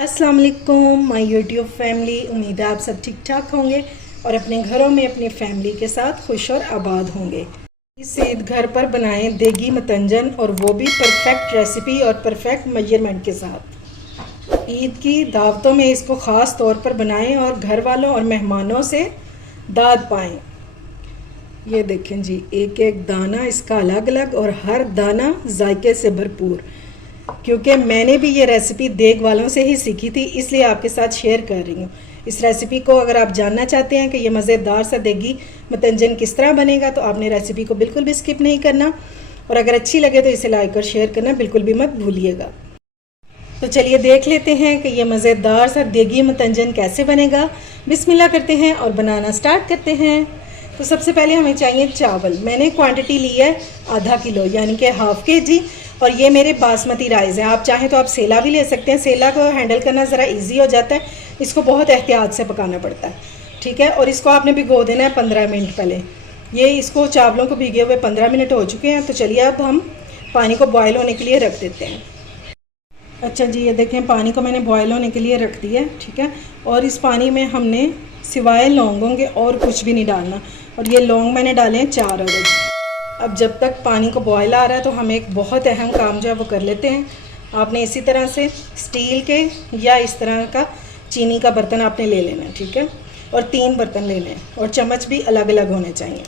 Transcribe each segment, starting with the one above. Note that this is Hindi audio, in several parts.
अस्सलाम वालेकुम माय यूट्यूब फैमिली। उम्मीद है आप सब ठीक ठाक होंगे और अपने घरों में अपनी फैमिली के साथ खुश और आबाद होंगे। इस ईद घर पर बनाएं देगी मतंजन, और वो भी परफेक्ट रेसिपी और परफेक्ट मेजरमेंट के साथ। ईद की दावतों में इसको ख़ास तौर पर बनाएं और घर वालों और मेहमानों से दाद पाएं। ये देखें जी, एक एक दाना इसका अलग अलग और हर दाना जायके से भरपूर। क्योंकि मैंने भी ये रेसिपी देग वालों से ही सीखी थी, इसलिए आपके साथ शेयर कर रही हूँ। इस रेसिपी को अगर आप जानना चाहते हैं कि ये मज़ेदार सा देगी मतंजन किस तरह बनेगा, तो आपने रेसिपी को बिल्कुल भी स्किप नहीं करना, और अगर अच्छी लगे तो इसे लाइक और शेयर करना बिल्कुल भी मत भूलिएगा। तो चलिए देख लेते हैं कि ये मज़ेदार सा देगी मतंजन कैसे बनेगा। बिस्मिल्लाह करते हैं और बनाना स्टार्ट करते हैं। तो सबसे पहले हमें चाहिए चावल। मैंने क्वांटिटी ली है आधा किलो, यानी कि हाफ़ kg, और ये मेरे बासमती राइस हैं। आप चाहें तो आप सेला भी ले सकते हैं। सेला को हैंडल करना ज़रा इजी हो जाता है, इसको बहुत एहतियात से पकाना पड़ता है, ठीक है। और इसको आपने भिगो देना है 15 मिनट पहले। ये इसको चावलों को भिगे हुए 15 मिनट हो चुके हैं। तो चलिए अब हम पानी को बॉयल होने के लिए रख देते हैं। अच्छा जी, ये देखें पानी को मैंने बॉयल होने के लिए रख दिया, ठीक है। और इस पानी में हमने सिवाय लौंगों के और कुछ भी नहीं डालना, और ये लौंग मैंने डाले हैं 4 अदद। अब जब तक पानी को बॉयल आ रहा है तो हम एक बहुत अहम काम जो है वो कर लेते हैं। आपने इसी तरह से स्टील के या इस तरह का चीनी का बर्तन आपने ले लेना है, ठीक है। और 3 बर्तन लेने हैं, और चम्मच भी अलग अलग होने चाहिए।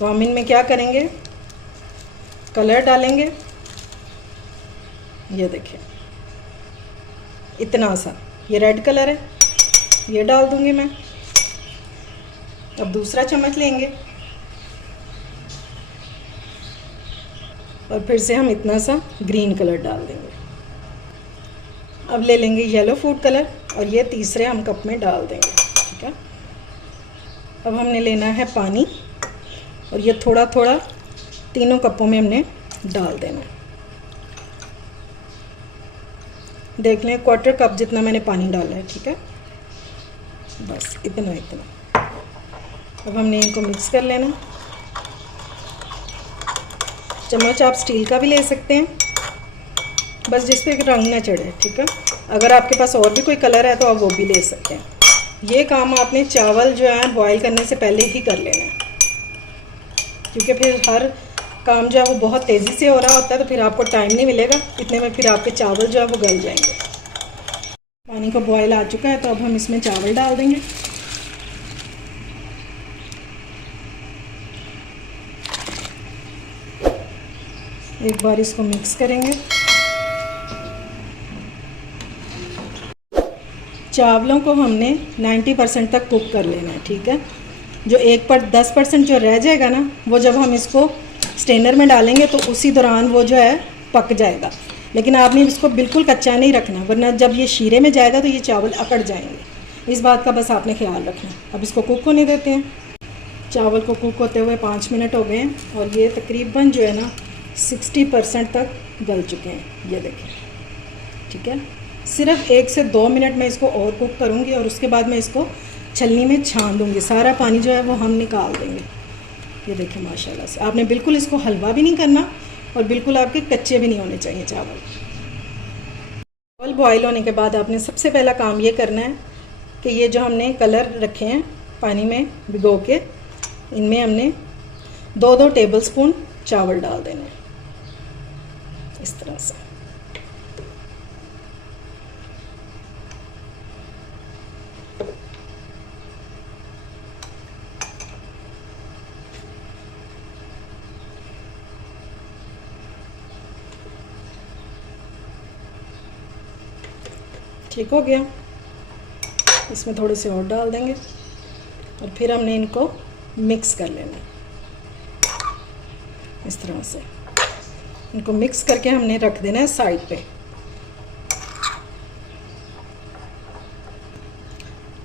तो हम इनमें क्या करेंगे, कलर डालेंगे। ये देखिए इतना सा, ये रेड कलर है, ये डाल दूंगी मैं। अब दूसरा चम्मच लेंगे और फिर से हम इतना सा ग्रीन कलर डाल देंगे। अब ले लेंगे येलो फूड कलर, और ये तीसरे हम कप में डाल देंगे, ठीक है। अब हमने लेना है पानी, और ये थोड़ा थोड़ा तीनों कपों में हमने डाल देना है। देख लें 1/4 कप जितना मैंने पानी डाला है, ठीक है। बस इतना इतना। अब हमने इनको मिक्स कर लेना। चम्मच आप स्टील का भी ले सकते हैं, बस जिस पे रंग ना चढ़े, ठीक है। अगर आपके पास और भी कोई कलर है तो आप वो भी ले सकते हैं। ये काम आपने चावल जो है बॉईल करने से पहले ही कर लेना है, क्योंकि फिर हर काम जो है वो बहुत तेज़ी से हो रहा होता है, तो फिर आपको टाइम नहीं मिलेगा। इतने में फिर आपके चावल जो है वो गल जाएंगे। पानी का बॉयल आ चुका है, तो अब हम इसमें चावल डाल देंगे। एक बार इसको मिक्स करेंगे। चावलों को हमने 90% तक कुक कर लेना है, ठीक है। जो 10% जो रह जाएगा ना, वो जब हम इसको स्ट्रेनर में डालेंगे तो उसी दौरान वो जो है पक जाएगा। लेकिन आपने इसको बिल्कुल कच्चा नहीं रखना, वरना जब ये शीरे में जाएगा तो ये चावल अकड़ जाएंगे। इस बात का बस आपने ख्याल रखना। अब इसको कुक होने देते हैं। चावल को कुक होते हुए 5 मिनट हो गए हैं, और ये तकरीबन जो है ना 60% तक गल चुके हैं। ये देखें, ठीक है। सिर्फ 1 से 2 मिनट में इसको और कुक करूँगी, और उसके बाद मैं इसको छलनी में छान दूँगी। सारा पानी जो है वो हम निकाल देंगे। ये देखें माशाल्लाह से। आपने बिल्कुल इसको हलवा भी नहीं करना, और बिल्कुल आपके कच्चे भी नहीं होने चाहिए चावल। चावल बॉयल होने के बाद आपने सबसे पहला काम ये करना है कि ये जो हमने कलर रखे हैं पानी में भिगो के, इनमें हमने 2-2 टेबलस्पून चावल डाल देने हैं, इस तरह से। ठीक हो गया। इसमें थोड़े से और डाल देंगे, और फिर हमने इनको मिक्स कर लेना है इस तरह से। इनको मिक्स करके हमने रख देना है साइड पे।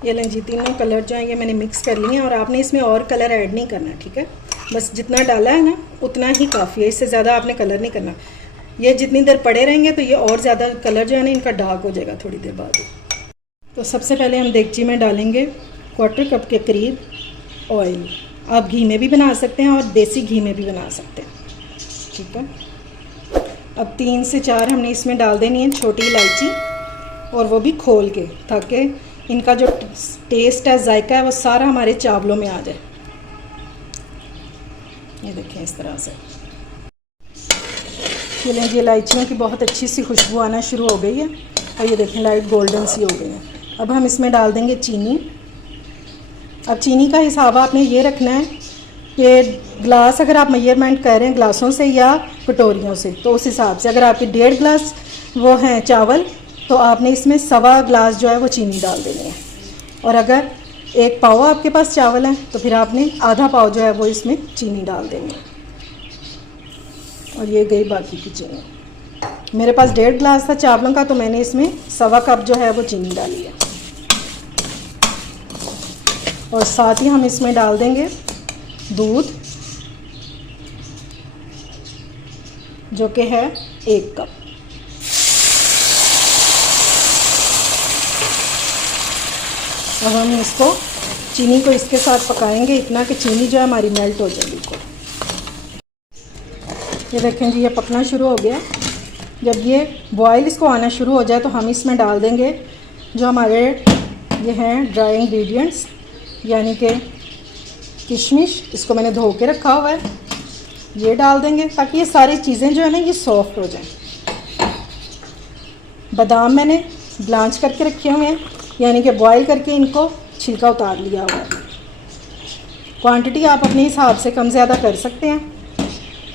ये लें जी, तीनों कलर जो हैं ये मैंने मिक्स कर लिए हैं, और आपने इसमें और कलर ऐड नहीं करना, ठीक है। बस जितना डाला है ना उतना ही काफ़ी है, इससे ज़्यादा आपने कलर नहीं करना। ये जितनी देर पड़े रहेंगे तो ये और ज़्यादा कलर जो है ना इनका डार्क हो जाएगा थोड़ी देर बाद। तो सबसे पहले हम देगची में डालेंगे 1/4 कप के करीब ऑयल। आप घी में भी बना सकते हैं और देसी घी में भी बना सकते हैं, ठीक है। अब 3 से 4 हमने इसमें डाल देनी है छोटी इलायची, और वो भी खोल के, ताकि इनका जो टेस्ट है, जायका है, वो सारा हमारे चावलों में आ जाए। ये देखें इस तरह से। ये लीजिए इलायचियों की बहुत अच्छी सी खुशबू आना शुरू हो गई है और ये देखें लाइट गोल्डन सी हो गई है। अब हम इसमें डाल देंगे चीनी। अब चीनी का हिसाब आपने ये रखना है कि ग्लास अगर आप मेजरमेंट कर रहे हैं ग्लासों से या कटोरियों से, तो उस हिसाब से अगर आपके 1.5 गिलास वो हैं चावल, तो आपने इसमें 1.25 गिलास जो है वो चीनी डाल देनी है। और अगर 1 पाव आपके पास चावल है तो फिर आपने आधा पाव जो है वो इसमें चीनी डाल देनी है। और ये गई बाकी की चीनी। मेरे पास 1.5 गिलास था चावलों का, तो मैंने इसमें 1.25 कप जो है वो चीनी डाली है। और साथ ही हम इसमें डाल देंगे दूध, जो कि है 1 कप। अब हम इसको चीनी को इसके साथ पकाएंगे इतना कि चीनी जो है हमारी मेल्ट हो जाए बिल्कुल। ये देखें जी, ये पकना शुरू हो गया। जब ये बॉयल इसको आना शुरू हो जाए तो हम इसमें डाल देंगे जो हमारे ये हैं ड्राई इंग्रेडिएंट्स, यानी कि किशमिश, इसको मैंने धो के रखा हुआ है, ये डाल देंगे ताकि ये सारी चीज़ें जो है ना ये सॉफ्ट हो जाएं। बादाम मैंने ब्लांच करके रखे हुए हैं, यानी कि बॉयल करके इनको छिलका उतार लिया हुआ है। क्वांटिटी आप अपने हिसाब से कम ज़्यादा कर सकते हैं,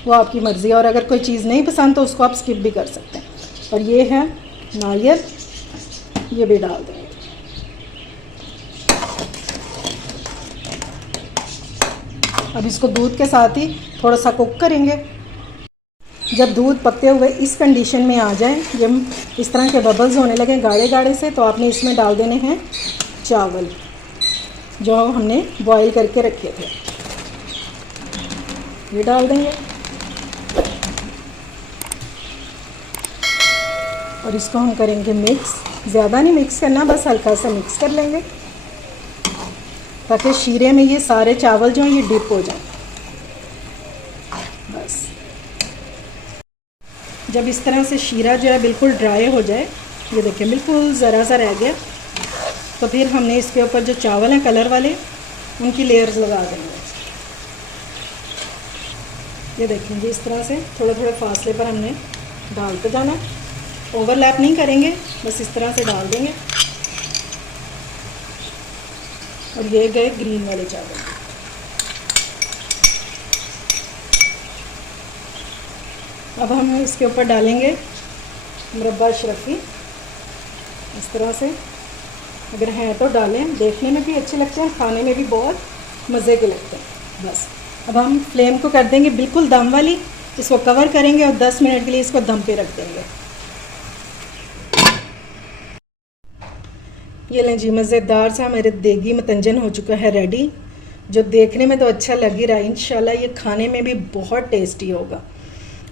वो आपकी मर्ज़ी है। और अगर कोई चीज़ नहीं पसंद तो उसको आप स्किप भी कर सकते हैं। और ये है नारियल, ये भी डाल देंगे। अब इसको दूध के साथ ही थोड़ा सा कुक करेंगे। जब दूध पकते हुए इस कंडीशन में आ जाए, जब इस तरह के बबल्स होने लगे गाढ़े गाढ़े से, तो आपने इसमें डाल देने हैं चावल जो हमने बॉईल करके रखे थे, ये डाल देंगे। और इसको हम करेंगे मिक्स, ज़्यादा नहीं मिक्स करना, बस हल्का सा मिक्स कर लेंगे ताकि शीरे में ये सारे चावल जो हैं ये डिप हो जाएं। बस जब इस तरह से शीरा जो है बिल्कुल ड्राई हो जाए, ये देखिए बिल्कुल ज़रा सा रह गया, तो फिर हमने इसके ऊपर जो चावल हैं कलर वाले, उनकी लेयर्स लगा देंगे। ये देखेंगे इस तरह से थोड़े थोड़े फासले पर हमने डालते जाना, ओवरलैप नहीं करेंगे, बस इस तरह से डाल देंगे। और ये गए ग्रीन वाले चावल। अब हम इसके ऊपर डालेंगे मुरब्बा अशरफी, इस तरह से। अगर हैं तो डालें, देखने में भी अच्छे लगते हैं, खाने में भी बहुत मज़े के लगते हैं। बस अब हम फ्लेम को कर देंगे बिल्कुल दम वाली, इसको कवर करेंगे और 10 मिनट के लिए इसको दम पे रख देंगे। ये लें जी, मज़ेदार सा मेरे देगी मतंजन हो चुका है रेडी, जो देखने में तो अच्छा लग ही रहा है। इंशाल्लाह ये खाने में भी बहुत टेस्टी होगा।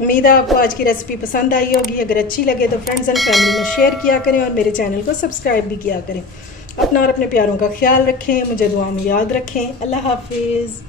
उम्मीद है आपको आज की रेसिपी पसंद आई होगी। अगर अच्छी लगे तो फ्रेंड्स एंड फैमिली में शेयर किया करें और मेरे चैनल को सब्सक्राइब भी किया करें। अपना और अपने प्यारों का ख्याल रखें, मुझे दुआ में याद रखें। अल्लाह हाफिज़।